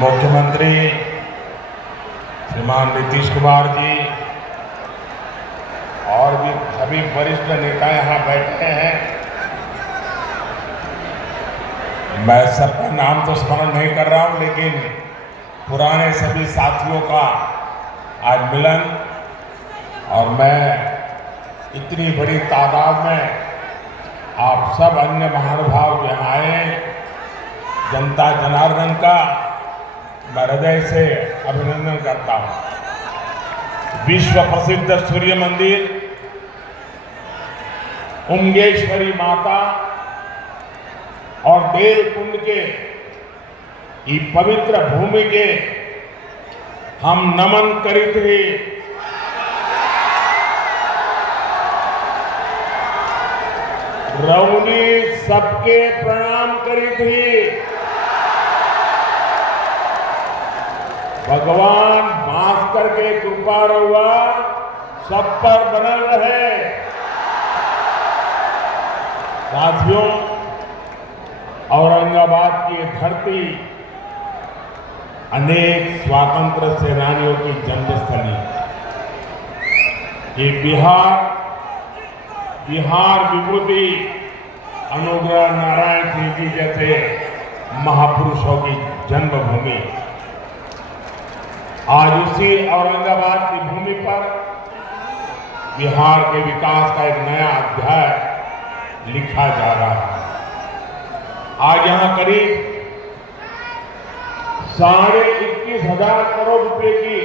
मुख्यमंत्री श्रीमान नीतीश कुमार जी और भी सभी वरिष्ठ नेता यहाँ बैठे हैं। मैं सबका नाम तो स्मरण नहीं कर रहा हूँ, लेकिन पुराने सभी साथियों का आज मिलन, और मैं इतनी बड़ी तादाद में आप सब अन्य महानुभाव यहाँ आए, जनता जनार्दन का मैं हृदय से अभिनंदन करता हूँ। विश्व प्रसिद्ध सूर्य मंदिर, उंगेश्वरी माता और बेल कुंड के ई पवित्र भूमि के हम नमन करित ही रौनी सबके प्रणाम करित ही भगवान भास्कर के कृपा रहुआ सब पर बनल रहे। साथियों, औरंगाबाद की धरती अनेक स्वातंत्र सेनानियों की जन्मस्थली। ये बिहार विभूति अनुग्रह नारायण सिंह जी जैसे महापुरुषों की जन्मभूमि। आज उसी औरंगाबाद की भूमि पर बिहार के विकास का एक नया अध्याय लिखा जा रहा है। आज यहां करीब 21,500 करोड़ रुपए की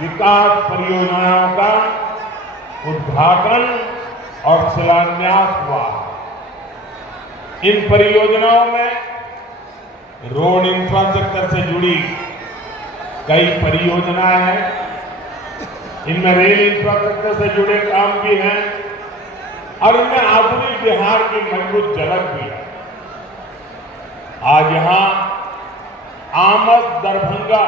विकास परियोजनाओं का उद्घाटन और शिलान्यास हुआ। इन परियोजनाओं में रोड इंफ्रास्ट्रक्चर से जुड़ी कई परियोजनाएं हैं, इनमें रेल इंफ्रास्ट्रक्चर से जुड़े काम भी हैं और इनमें आधुनिक बिहार की मजबूत झलक भी है। आज यहां आमद दरभंगा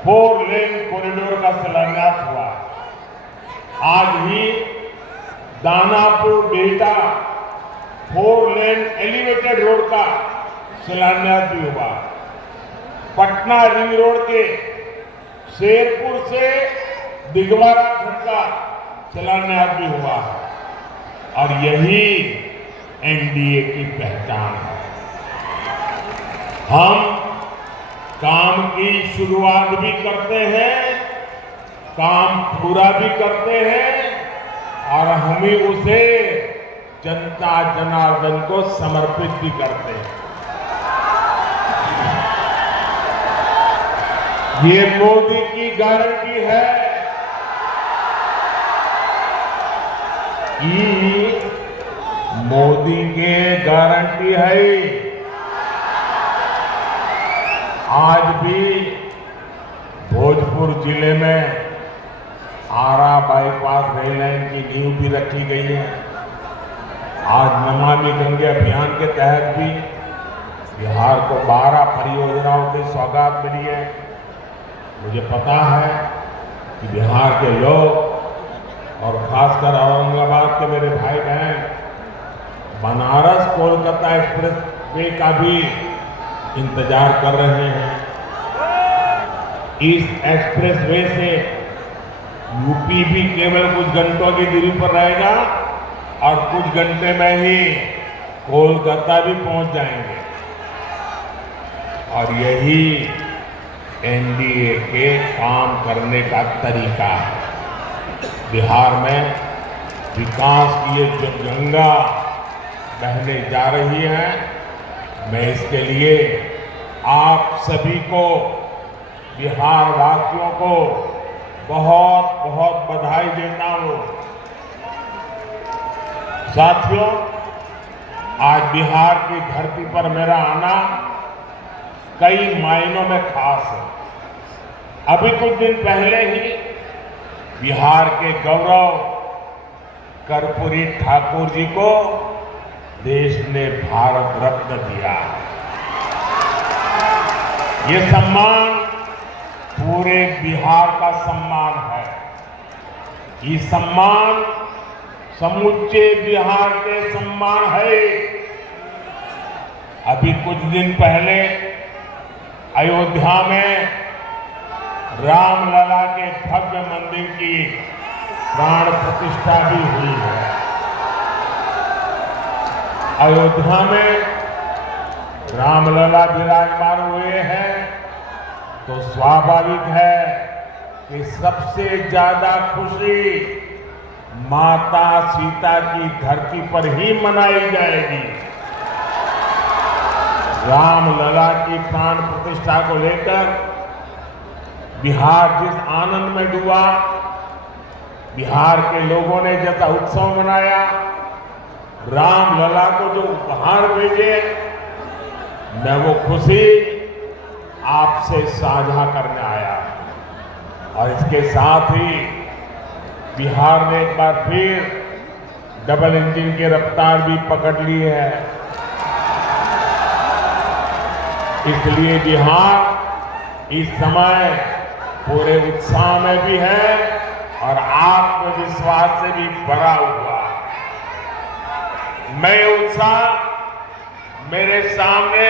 4 लेन कॉरिडोर का शिलान्यास हुआ। आज ही दानापुर बेटा 4 लेन एलिवेटेड रोड का शिलान्यास भी हुआ। पटना रिंग रोड के शेरपुर से दिगवारा खंड का शिलान्यास भी हुआ है, और यही एनडीए की पहचान है। हम काम की शुरुआत भी करते हैं, काम पूरा भी करते हैं, और हम ही उसे जनता जनार्दन को समर्पित भी करते हैं। ये मोदी की गारंटी है कि मोदी के गारंटी है। आज भी भोजपुर जिले में आरा बाईपास रेल लाइन की नींव भी रखी गई है। आज नमामि गंगे अभियान के तहत भी बिहार को 12 परियोजनाओं की सौगात मिली है। मुझे पता है कि बिहार के लोग और खासकर औरंगाबाद के मेरे भाई बहन बनारस कोलकाता एक्सप्रेस वे का भी इंतजार कर रहे हैं। इस एक्सप्रेस वे से यूपी भी केवल कुछ घंटों की दूरी पर रहेगा और कुछ घंटे में ही कोलकाता भी पहुंच जाएंगे। और यही एनडीए के काम करने का तरीका है। बिहार में विकास की जो गंगा बहने जा रही है, मैं इसके लिए आप सभी को, बिहार वासियों को बहुत बहुत बधाई देता हूं। साथियों, आज बिहार की धरती पर मेरा आना कई मायनों में खास है। अभी कुछ दिन पहले ही बिहार के गौरव कर्पूरी ठाकुर जी को देश ने भारत रत्न दिया। ये सम्मान पूरे बिहार का सम्मान है। ये सम्मान समुच्चे बिहार के सम्मान है। अभी कुछ दिन पहले अयोध्या में रामलला के भव्य मंदिर की प्राण प्रतिष्ठा भी हुई है। अयोध्या में रामलला विराजमान हुए हैं तो स्वाभाविक है कि सबसे ज्यादा खुशी माता सीता की धरती पर ही मनाई जाएगी। रामलला की प्राण प्रतिष्ठा को लेकर बिहार जिस आनंद में डूबा, बिहार के लोगों ने जैसा उत्सव मनाया, रामलला को जो उपहार भेजे, मैं वो खुशी आपसे साझा करने आया। और इसके साथ ही बिहार ने एक बार फिर डबल इंजन की रफ्तार भी पकड़ ली है। इसलिए बिहार इस समय पूरे उत्साह में भी है और आत्मविश्वास से भी भरा हुआ। मैं उत्साह मेरे सामने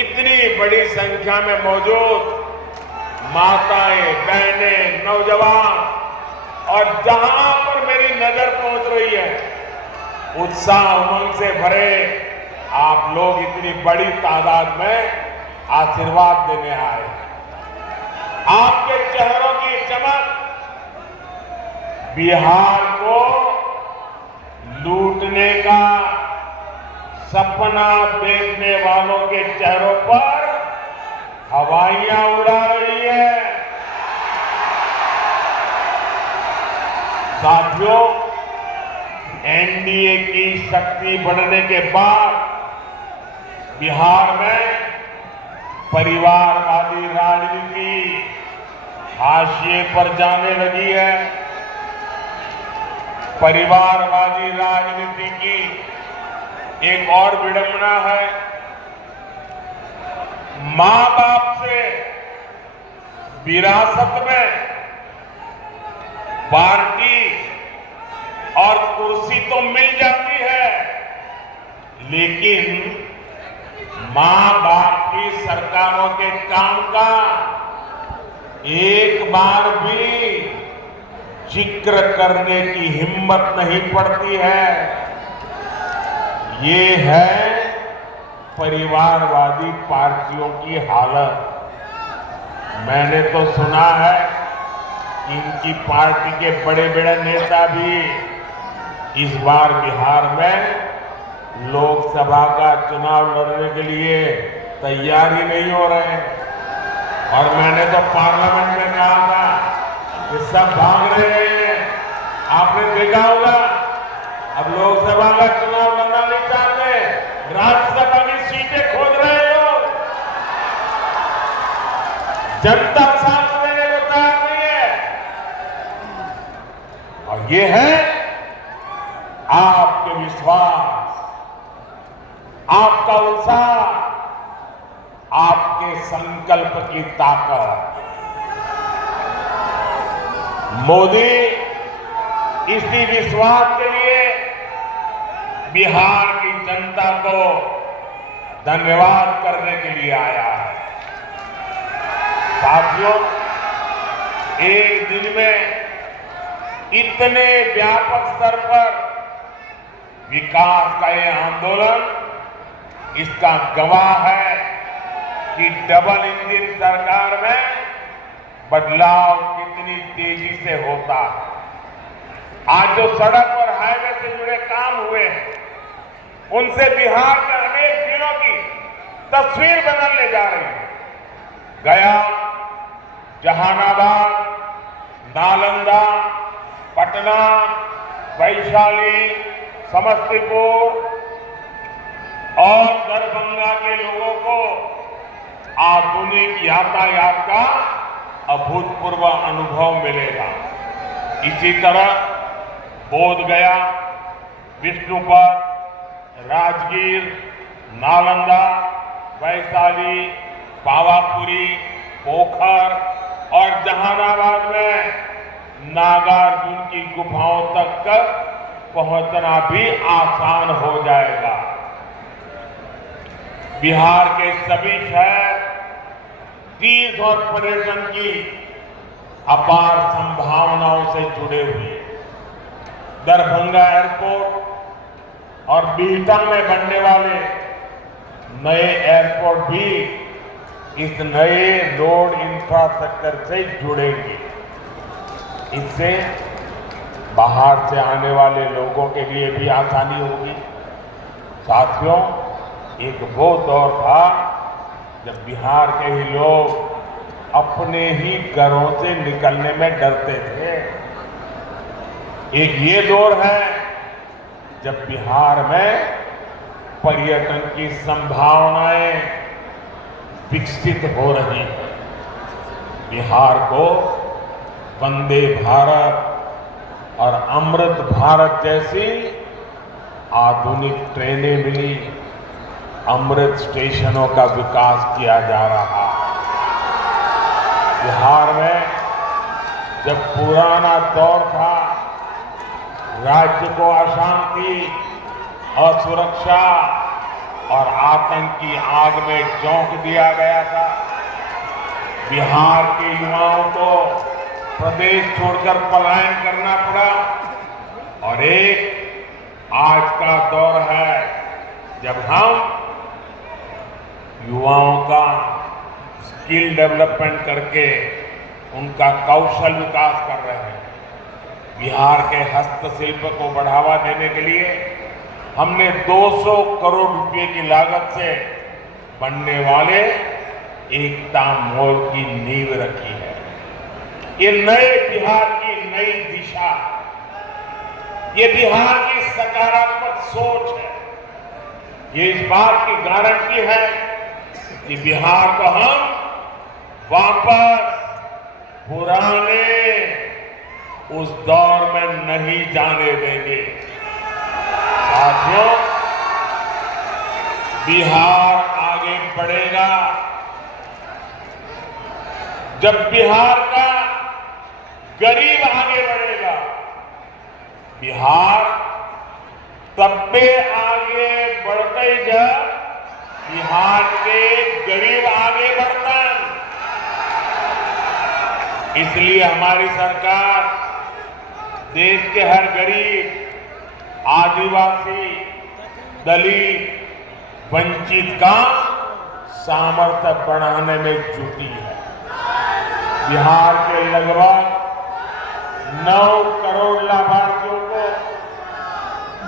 इतनी बड़ी संख्या में मौजूद माताएं, बहनें, नौजवान और जहां पर मेरी नजर पहुंच रही है, उत्साह उमंग से भरे आप लोग इतनी बड़ी तादाद में आशीर्वाद देने आए। आपके चेहरों की चमक बिहार को लूटने का सपना देखने वालों के चेहरों पर हवाइयां उड़ा रही है। साथियों, एनडीए की शक्ति बढ़ने के बाद बिहार में परिवारवादी राजनीति हाशिए पर जाने लगी है। परिवारवादी राजनीति की एक और विडंबना है, मां बाप से विरासत में पार्टी और कुर्सी तो मिल जाती है, लेकिन मां बाप की सरकारों के काम का एक बार भी जिक्र करने की हिम्मत नहीं पड़ती है। ये है परिवारवादी पार्टियों की हालत। मैंने तो सुना है कि इनकी पार्टी के बड़े बड़े नेता भी इस बार बिहार में लोकसभा का चुनाव लड़ने के लिए तैयार ही नहीं हो रहे हैं। और मैंने तो पार्लियामेंट में कहा था कि सब भाग रहे हैं। आपने देखा होगा, अब लोकसभा का चुनाव लड़ना नहीं चाहते, राज्यसभा की सीटें खोज रहे हैं लोग। जनता साथ देने को तैयार नहीं है। और ये है आपके विश्वास, आपका उत्साह, आपके संकल्प की ताकत। मोदी इसी विश्वास के लिए बिहार की जनता को धन्यवाद करने के लिए आया है। साथियों, एक दिन में इतने व्यापक स्तर पर विकास का ये आंदोलन इसका गवाह है कि डबल इंजन सरकार में बदलाव कितनी तेजी से होता है। आज जो सड़क और हाईवे से जुड़े काम हुए हैं, उनसे बिहार के अनेक जिलों की तस्वीर बदलने जा रही है। गया, जहानाबाद, नालंदा, पटना, वैशाली, समस्तीपुर और दरभंगा के लोगों को आधुनिक यातायात का अभूतपूर्व अनुभव मिलेगा। इसी तरह बोधगया, विष्णुपद, राजगीर, नालंदा, वैशाली, पावापुरी, पोखर और जहानाबाद में नागार्जुन की गुफाओं तक पहुंचना भी आसान हो जाएगा। बिहार के सभी शहर तीर्थ और पर्यटन की अपार संभावनाओं से जुड़े हुए दरभंगा एयरपोर्ट और बिहटा में बनने वाले नए एयरपोर्ट भी इस नए रोड इंफ्रास्ट्रक्चर से जुड़ेंगे। इससे बाहर से आने वाले लोगों के लिए भी आसानी होगी। साथियों, एक वो दौर था जब बिहार के ही लोग अपने ही घरों से निकलने में डरते थे। एक ये दौर है जब बिहार में पर्यटन की संभावनाएं विकसित हो रही हैं। बिहार को वंदे भारत और अमृत भारत जैसी आधुनिक ट्रेनें मिली, अमृत स्टेशनों का विकास किया जा रहा है। बिहार में जब पुराना दौर था, राज्य को अशांति, असुरक्षा और आतंक की आग में झोंक दिया गया था। बिहार के युवाओं को प्रदेश छोड़कर पलायन करना पड़ा और एक आज का दौर है जब हम युवाओं का स्किल डेवलपमेंट करके उनका कौशल विकास कर रहे हैं। बिहार के हस्तशिल्प को बढ़ावा देने के लिए हमने 200 करोड़ रुपए की लागत से बनने वाले एकता मॉल की नींव रखी है। ये नए बिहार की नई दिशा, ये बिहार की सकारात्मक सोच है। ये इस बात की गारंटी है कि बिहार को हम वापस पुराने उस दौर में नहीं जाने देंगे। साथियों, बिहार आगे बढ़ेगा जब बिहार का गरीब आगे बढ़ेगा। बिहार तब भी आगे बढ़ते जब बिहार के गरीब आगे बढ़ता है। इसलिए हमारी सरकार देश के हर गरीब, आदिवासी, दलित, वंचित का सामर्थ्य बढ़ाने में जुटी है। बिहार के लगभग 9 करोड़ लाभार्थियों को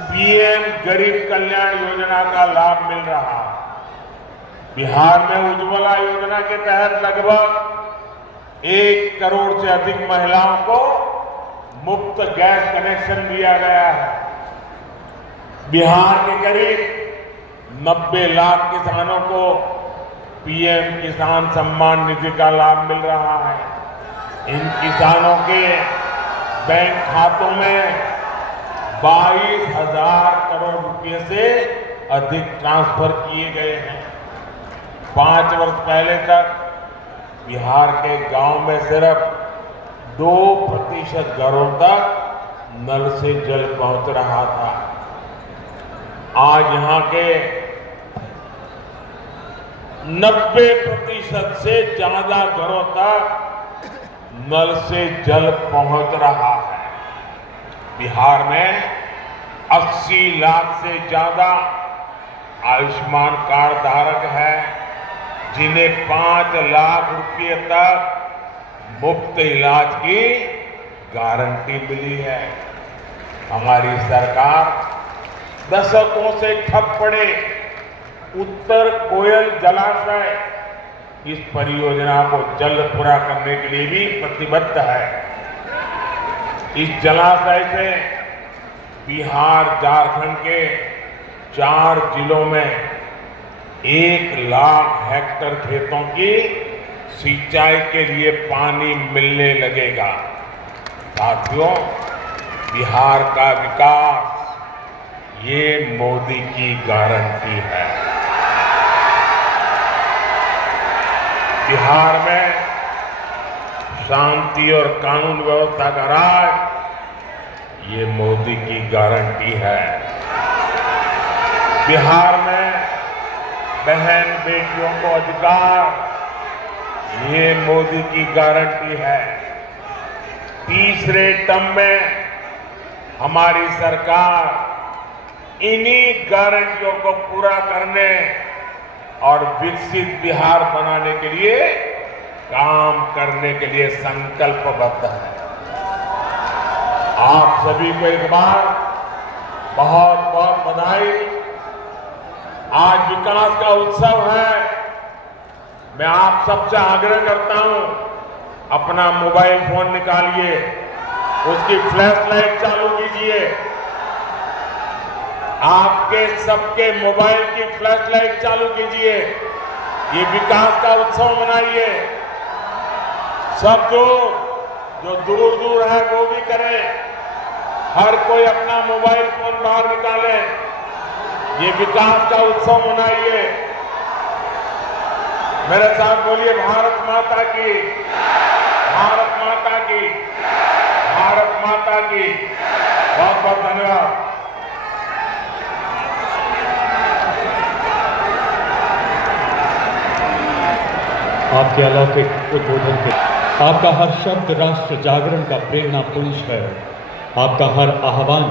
पीएम गरीब कल्याण योजना का लाभ मिल रहा है। बिहार में उज्ज्वला योजना के तहत लगभग 1 करोड़ से अधिक महिलाओं को मुफ्त गैस कनेक्शन दिया गया है। बिहार के करीब 90 लाख किसानों को पीएम किसान सम्मान निधि का लाभ मिल रहा है। इन किसानों के बैंक खातों में 22,000 करोड़ रुपए से अधिक ट्रांसफर किए गए हैं। 5 वर्ष पहले तक बिहार के गांव में सिर्फ 2% घरों तक नल से जल पहुंच रहा था। आज यहां के 90% से ज्यादा घरों तक नल से जल पहुंच रहा है। बिहार में 80 लाख से ज्यादा आयुष्मान कार्ड धारक है, जिन्हें 5 लाख रुपए तक मुफ्त इलाज की गारंटी मिली है। हमारी सरकार दशकों से ठप पड़े उत्तर कोयल जलाशय इस परियोजना को जल्द पूरा करने के लिए भी प्रतिबद्ध है। इस जलाशय से बिहार, झारखंड के 4 जिलों में 1 लाख हेक्टेयर खेतों की सिंचाई के लिए पानी मिलने लगेगा। साथियों, बिहार का विकास ये मोदी की गारंटी है। बिहार में शांति और कानून व्यवस्था का राज ये मोदी की गारंटी है। बिहार में बहन बेटियों को अधिकार ये मोदी की गारंटी है। तीसरे टर्म में हमारी सरकार इन्हीं गारंटियों को पूरा करने और विकसित बिहार बनाने के लिए काम करने के लिए संकल्पबद्ध है। आप सभी को एक बार बहुत बहुत बधाई। आज विकास का उत्सव है। मैं आप सबसे आग्रह करता हूं, अपना मोबाइल फोन निकालिए, उसकी फ्लैश लाइट चालू कीजिए। आपके सबके मोबाइल की फ्लैश लाइट चालू कीजिए। ये विकास का उत्सव मनाइए। सब जो दूर दूर है वो भी करें। हर कोई अपना मोबाइल फोन बाहर निकाले। ये विकास का उत्सव मनाइए। मेरे साथ बोलिए, भारत माता की, भारत माता की, भारत माता की। बहुत बहुत धन्यवाद। आपके अलौकिक उद्बोधन के आपका हर शब्द राष्ट्र जागरण का प्रेरणा पुंज है। आपका हर आह्वान